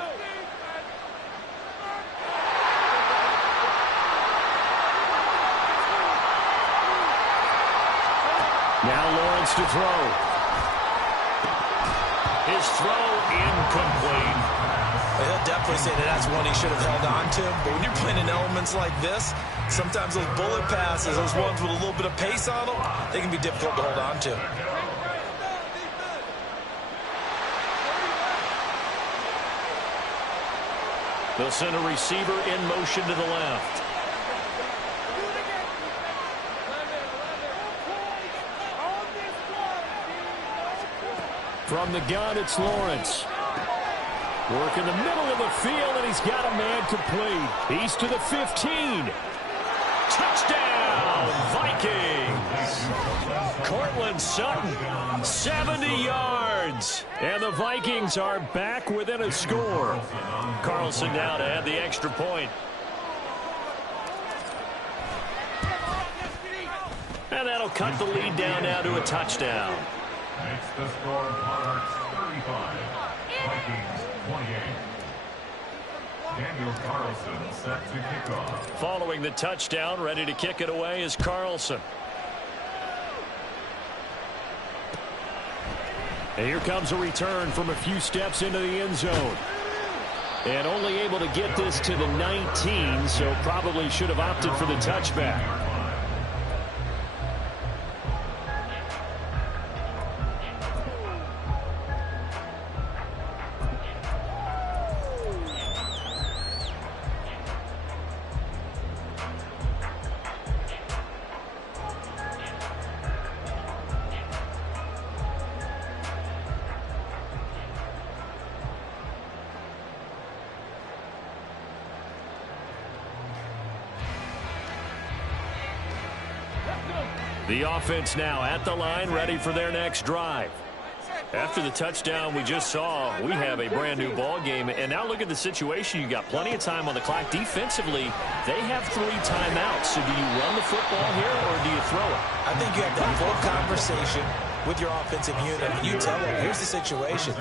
Now Lawrence to throw. His throw incomplete. He'll definitely say that that's one he should have held on to. But when you're playing in elements like this, sometimes those bullet passes, those ones with a little bit of pace on them, they can be difficult to hold on to. They'll send a receiver in motion to the left. From the gun, it's Lawrence. Work in the middle of the field, and he's got a man complete. He's to the 15. Touchdown, Vikings! Cortland Sutton, 70 yards. And the Vikings are back within a score. Carlson now to add the extra point. And that'll cut the lead down now to a touchdown. Makes the score Monarchs 35, Vikings 28. Daniel Carlson set to kick off. Following the touchdown, ready to kick it away is Carlson. And here comes a return from a few steps into the end zone. And only able to get this to the 19, so probably should have opted for the touchback. The offense now at the line, ready for their next drive. After the touchdown we just saw, we have a brand new ball game. And now look at the situation. You got plenty of time on the clock. Defensively, they have 3 timeouts. So do you run the football here or do you throw it? I think you have that full conversation with your offensive unit, and you tell them, here's the situation.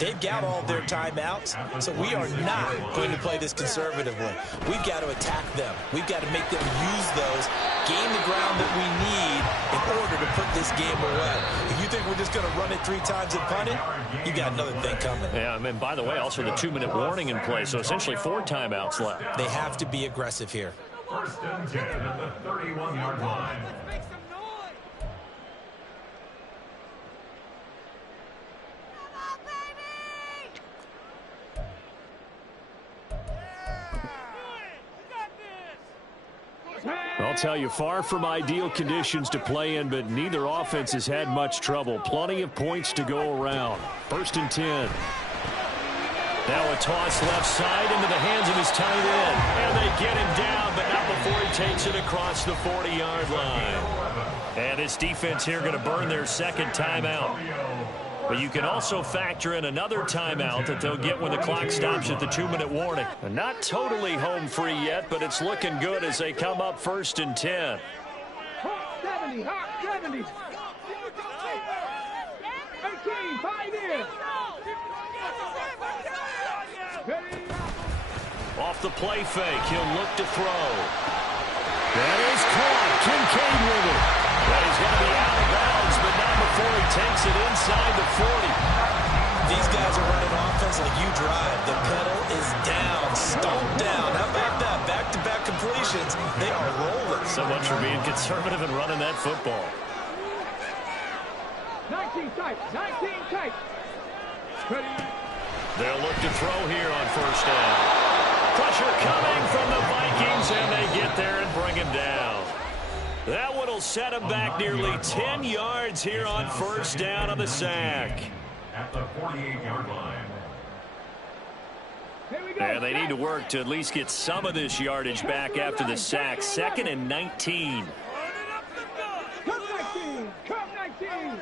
They've got all their timeouts, so we are not going to play this conservatively. We've got to attack them. We've got to make them use those, gain the ground that we need in order to put this game away. If you think we're just going to run it 3 times and punt it, you got another thing coming. Yeah, and by the way, also the 2-minute warning in play, so essentially 4 timeouts left. They have to be aggressive here. First and 10 at the 31-yard line. I'll tell you, far from ideal conditions to play in, but neither offense has had much trouble. Plenty of points to go around. First and 10. Now a toss left side into the hands of his tight end. And they get him down, but not before he takes it across the 40-yard line. And this defense here going to burn their second timeout. But you can also factor in another timeout that they'll get when the clock stops at the 2-minute warning. And not totally home free yet, but it's looking good as they come up first and 10. Hawk 70, Hawk 70. 18, 5 in. Off the play fake, he'll look to throw. That is caught. Kincaid with it. But he's going to be out of bounds, but not before he takes it inside the 40. These guys are running offense like you drive. The pedal is down, stomped down. How about that? Back-to-back completions. They are rolling. So much for being conservative and running that football. 19 tight, 19 tight. They'll look to throw here on first down. Pressure coming from the Vikings, and they get there and bring him down. That one will set him back nearly 10 yards here on first down on the sack. At the 48-yard line. And they need to work to at least get some of this yardage back after the sack. 2nd and 19. Come 19, come 19.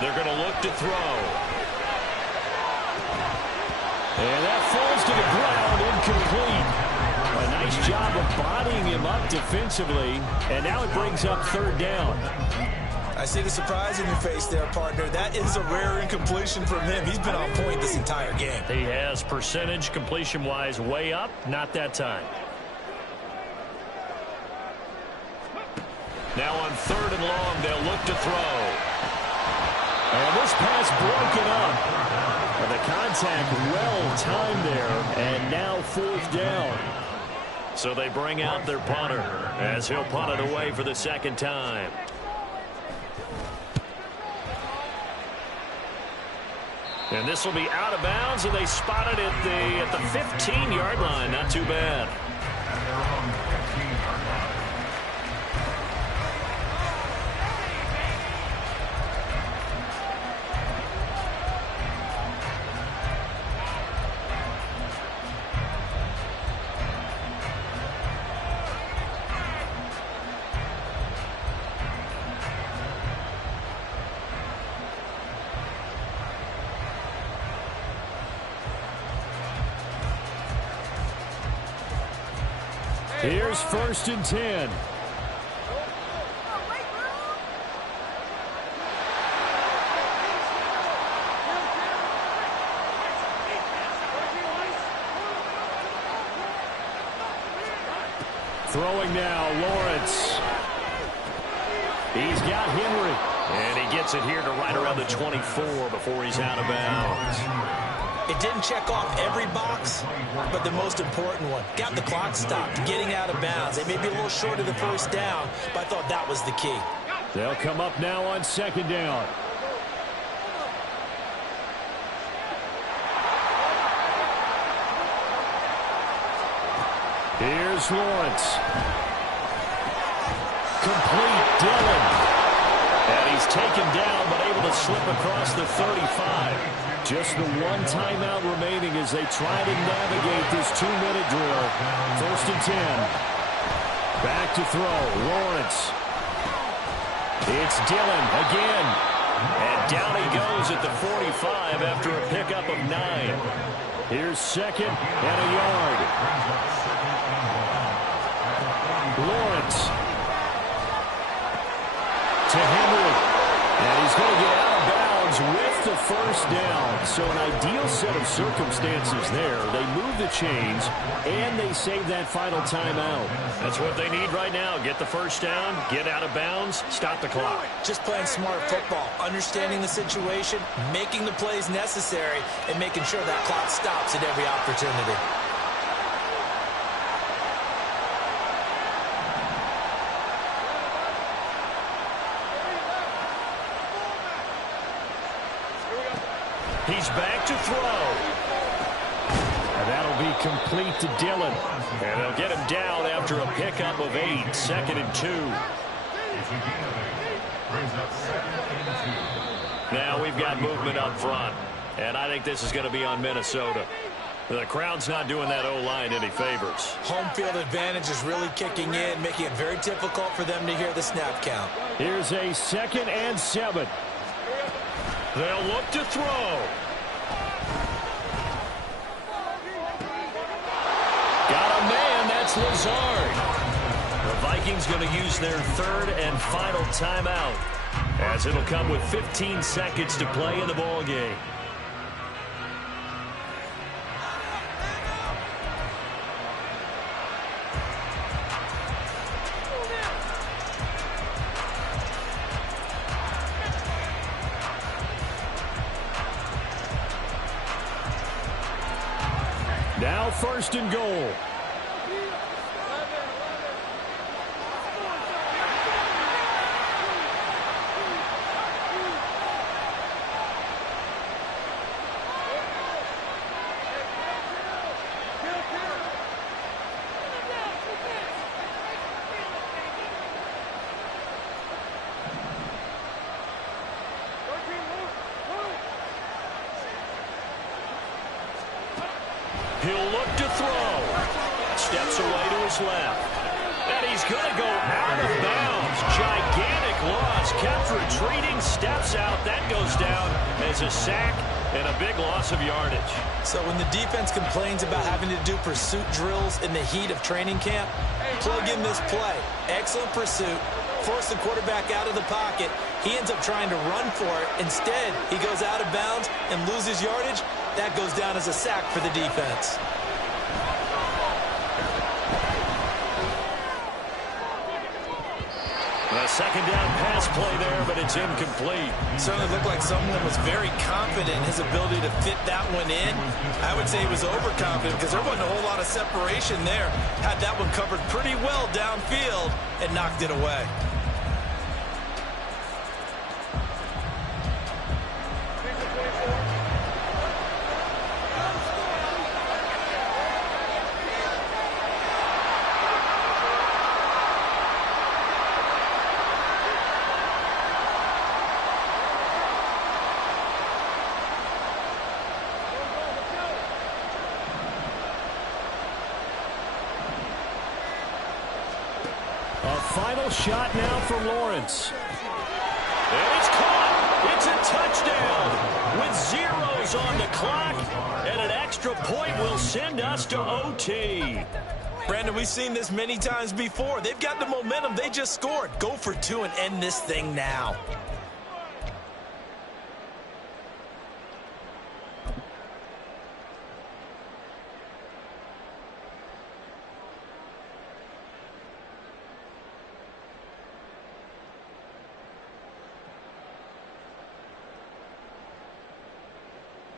They're going to look to throw. And that falls to the ground, incomplete. A nice job of bodying him up defensively, and now it brings up 3rd down. I see the surprise in your face there, partner. That is a rare incompletion from him. He's been on point this entire game. He has percentage completion-wise way up, not that time. Now on 3rd and long, they'll look to throw. And this pass broken up. And the contact well timed there, and now 4th down. So they bring out their punter as he'll punt it away for the 2nd time. And this will be out of bounds, and they spot it at the 15-yard line. Not too bad. At their own 15-yard line. Here's 1st and 10. Throwing now, Lawrence. He's got Henry. And he gets it here to right around the 24 before he's out of bounds. It didn't check off every box, but the most important one. Got the clock stopped, getting out of bounds. They may be a little short of the first down, but I thought that was the key. They'll come up now on second down. Here's Lawrence. Complete, Dillon. And he's taken down, but able to slip across the 35. Just the one timeout remaining as they try to navigate this 2-minute drill. 1st and 10. Back to throw. Lawrence. It's Dillon again. And down he goes at the 45 after a pickup of 9. Here's 2nd and a yard. Lawrence. To Henry. And he's going to get out of bounds with the 1st down. So an ideal set of circumstances there. They move the chains, and they save that final timeout. That's what they need right now. Get the 1st down, get out of bounds, stop the clock. Just playing smart football, understanding the situation, making the plays necessary, and making sure that clock stops at every opportunity. He's back to throw. And that'll be complete to Dillon. And they'll get him down after a pickup of 8. 2nd and 2. Now we've got movement up front. And I think this is going to be on Minnesota. The crowd's not doing that O-line any favors. Home field advantage is really kicking in, making it very difficult for them to hear the snap count. Here's a 2nd and 7. They'll look to throw. Got a man, that's Lazard. The Vikings going to use their 3rd and final timeout, as it'll come with 15 seconds to play in the ball game. Now 1st and goal. He'll look to throw. Steps away to his left. And he's going to go out of bounds. Gigantic loss. Kept retreating. Steps out. That goes down as a sack and a big loss of yardage. So when the defense complains about having to do pursuit drills in the heat of training camp, plug in this play. Excellent pursuit. Force the quarterback out of the pocket. He ends up trying to run for it. Instead, he goes out of bounds and loses yardage. That goes down as a sack for the defense. A 2nd down pass play there, but it's incomplete. Certainly looked like someone was very confident in his ability to fit that one in. I would say he was overconfident because there wasn't a whole lot of separation there. Had that one covered pretty well downfield and knocked it away. A final shot now for Lawrence. And it's caught. It's a touchdown with zeros on the clock. And an extra point will send us to OT. Brandon, we've seen this many times before. They've got the momentum. They just scored. Go for 2 and end this thing now.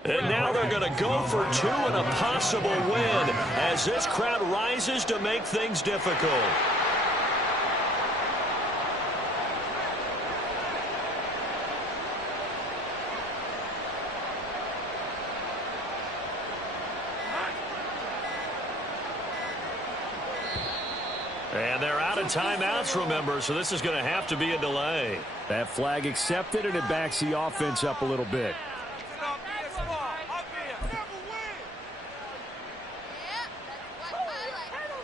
And now they're going to go for two and a possible win as this crowd rises to make things difficult. And they're out of timeouts, remember, so this is going to have to be a delay. That flag accepted, and it backs the offense up a little bit.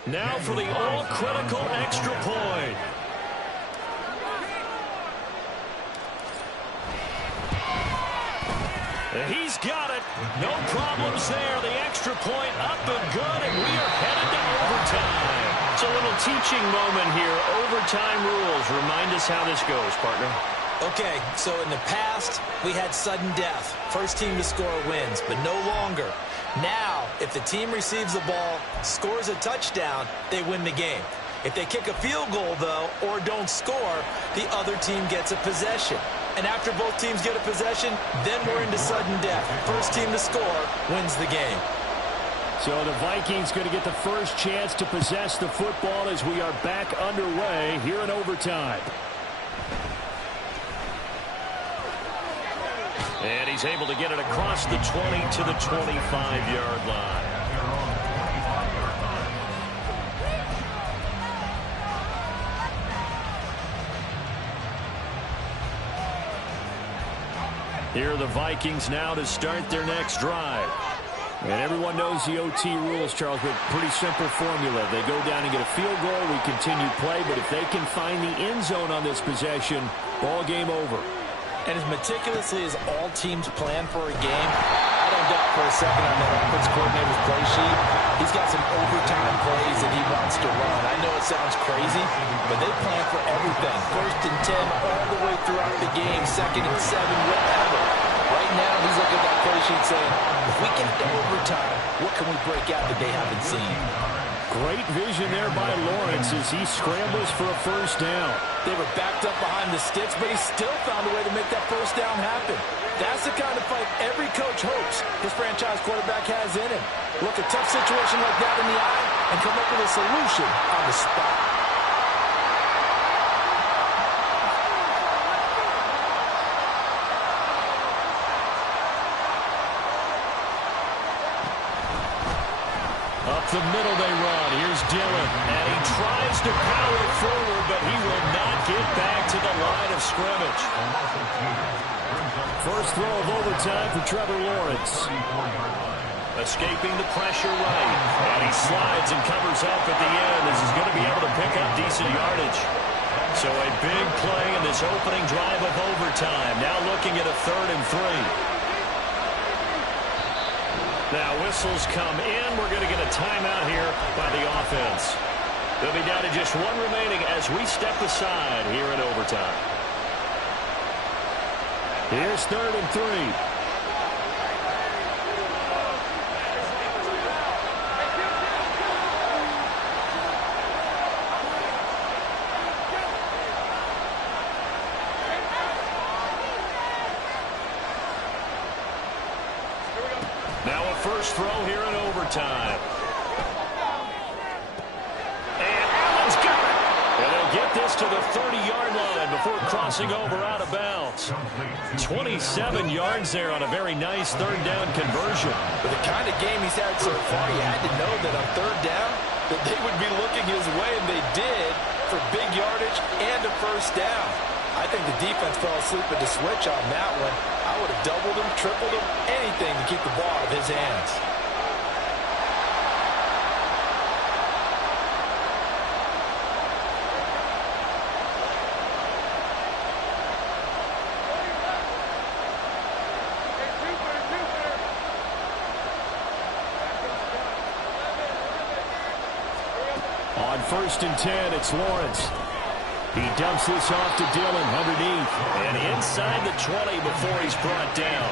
Now for the all-critical extra point. He's got it. No problems there. The extra point up and good, and we are headed to overtime. It's a little teaching moment here. Overtime rules. Remind us how this goes, partner. Okay, so in the past, we had sudden death. First team to score wins, but no longer. Now, if the team receives the ball, scores a touchdown, they win the game. If they kick a field goal, though, or don't score, the other team gets a possession. And after both teams get a possession, then we're into sudden death. First team to score wins the game. So the Vikings going to get the first chance to possess the football as we are back underway here in overtime. And he's able to get it across the 20 to the 25-yard line. Here are the Vikings now to start their next drive. And everyone knows the OT rules, Charles, but pretty simple formula. They go down and get a field goal, we continue play, but if they can find the end zone on this possession, ball game over. And as meticulously as all teams plan for a game, I don't doubt for a second on that offense coordinator's play sheet. He's got some overtime plays that he wants to run. I know it sounds crazy, but they plan for everything. 1st and 10 all the way throughout the game, 2nd and 7, whatever. Right now, he's looking at that play sheet saying, if we can get overtime, what can we break out that they haven't seen? Great vision there by Lawrence as he scrambles for a first down. They were backed up behind the sticks, but he still found a way to make that first down happen. That's the kind of fight every coach hopes his franchise quarterback has in him. Look a tough situation like that in the eye and come up with a solution on the spot. Up the middle they run. Here's Dillon. And he tries to power it forward, but he will not get back to the line of scrimmage. First throw of overtime for Trevor Lawrence. Escaping the pressure right. And he slides and covers up at the end as he's going to be able to pick up decent yardage. So a big play in this opening drive of overtime. Now looking at a 3rd and 3. Now whistles come in. We're going to get a timeout here by the offense. They'll be down to just one remaining as we step aside here in overtime. Here's 3rd and 3. First throw here in overtime. And Allen's got it. And they'll get this to the 30-yard line before crossing over out of bounds. 27 yards there on a very nice 3rd down conversion. With the kind of game he's had so far, you had to know that on 3rd down that they would be looking his way, and they did, for big yardage and a first down. I think the defense fell asleep at the switch on that one. I would have doubled him, tripled him, anything to keep the ball out of his hands. On 1st and 10, it's Lawrence. He dumps this off to Dillon underneath. And inside the 20 before he's brought down.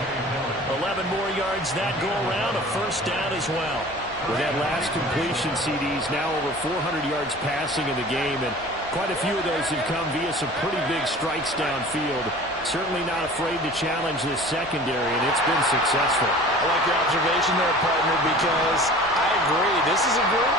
11 more yards that go around, a first down as well. With that last completion, CD's now over 400 yards passing in the game, and quite a few of those have come via some pretty big strikes downfield. Certainly not afraid to challenge this secondary, and it's been successful. I like your observation there, partner, because I agree. This is a group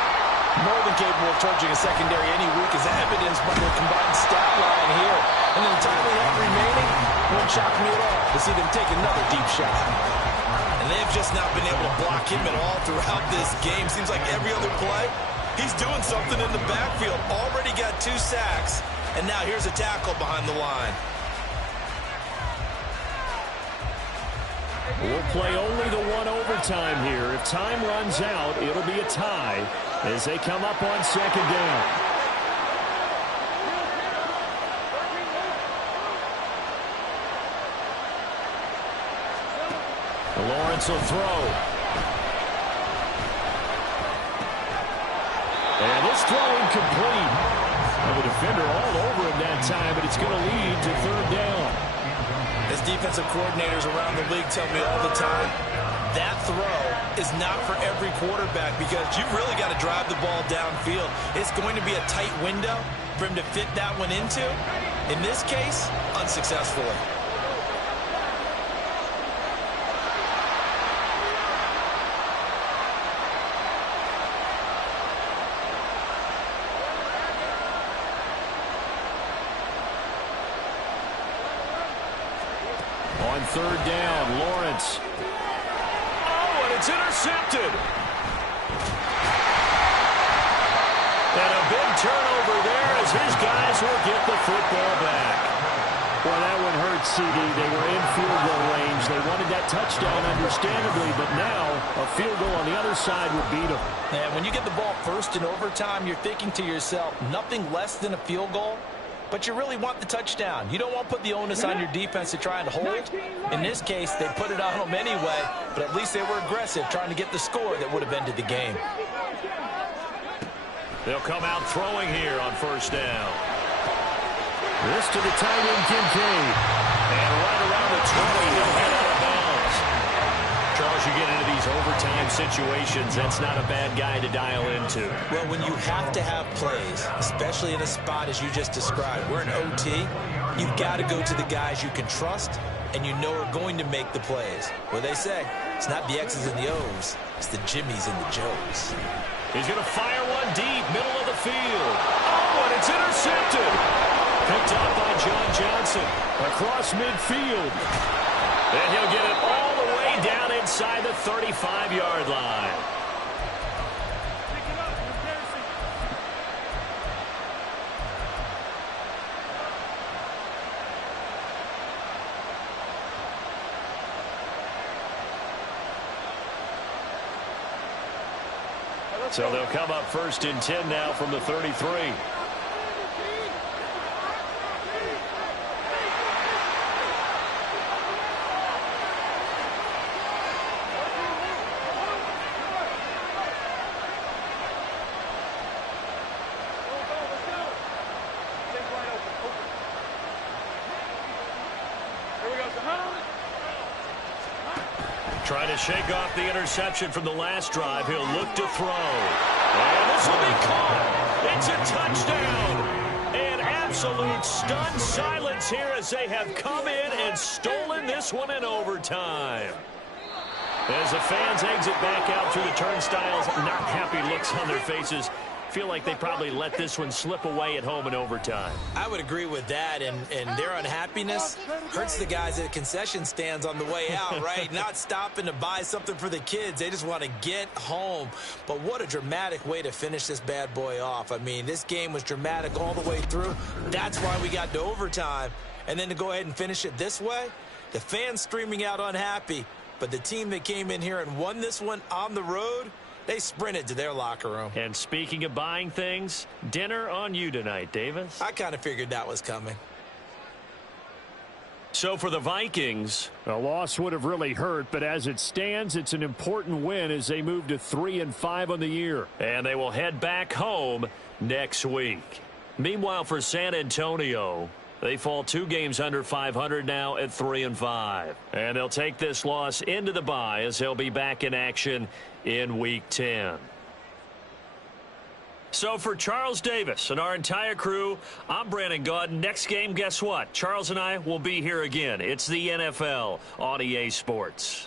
more than capable of torching a secondary any week, as evidenced by their combined stat line here. And in the time they have remaining, it wouldn't shock me at all to see them take another deep shot. And they've just not been able to block him at all throughout this game. Seems like every other play, he's doing something in the backfield. Already got 2 sacks, and now here's a tackle behind the line. We'll play only the 1 overtime here. If time runs out, it'll be a tie as they come up on 2nd down. Lawrence will throw. And this throw incomplete. The defender all over him that time, but it's going to lead to 3rd down. As defensive coordinators around the league tell me all the time, that throw is not for every quarterback because you've really got to drive the ball downfield. It's going to be a tight window for him to fit that one into. In this case, unsuccessfully. On 3rd down, Lawrence. Oh, and it's intercepted. And a big turnover there as his guys will get the football back. Well, that one hurt, CD. They were in field goal range. They wanted that touchdown, understandably, but now a field goal on the other side would beat them. And when you get the ball first in overtime, you're thinking to yourself, nothing less than a field goal. But you really want the touchdown. You don't want to put the onus on your defense to try and hold. In this case, they put it on them anyway, but at least they were aggressive, trying to get the score that would have ended the game. They'll come out throwing here on 1st down. This to the tight end, Kincaid. And right around the 20, he'll head out of bounds. Charles, you get into these overtime situations, that's not a bad guy to dial into. Well, when you have to have plays, especially in a spot as you just described, we're in OT, you've got to go to the guys you can trust and you know are going to make the plays. What they say, it's not the X's and the O's, it's the Jimmies and the Joes. He's going to fire one deep, middle of the field. Oh, and it's intercepted. Picked up by John Johnson across midfield. And he'll get it all the way down inside the 35-yard line. So they'll come up 1st and 10 now from the 33. Trying to shake off the interception from the last drive. He'll look to throw. And this will be caught. It's a touchdown. And absolute stunned silence here as they have come in and stolen this one in overtime. As the fans exit back out through the turnstiles, not happy looks on their faces. Feel like they probably let this one slip away at home in overtime. I would agree with that, and their unhappiness hurts the guys at concession stands on the way out, right? Not stopping to buy something for the kids. They just want to get home. But what a dramatic way to finish this bad boy off. I mean, this game was dramatic all the way through. That's why we got to overtime. And then to go ahead and finish it this way, the fans streaming out unhappy. But the team that came in here and won this one on the road, they sprinted to their locker room. And speaking of buying things, dinner on you tonight, Davis. I kind of figured that was coming. So for the Vikings, a loss would have really hurt, but as it stands, it's an important win as they move to 3-5 on the year. And they will head back home next week. Meanwhile, for San Antonio, they fall 2 games under 500 now at 3-5. And they'll take this loss into the bye as they'll be back in action in Week 10. So for Charles Davis and our entire crew, I'm Brandon Gaudin. Next game, guess what? Charles and I will be here again. It's the NFL on EA Sports.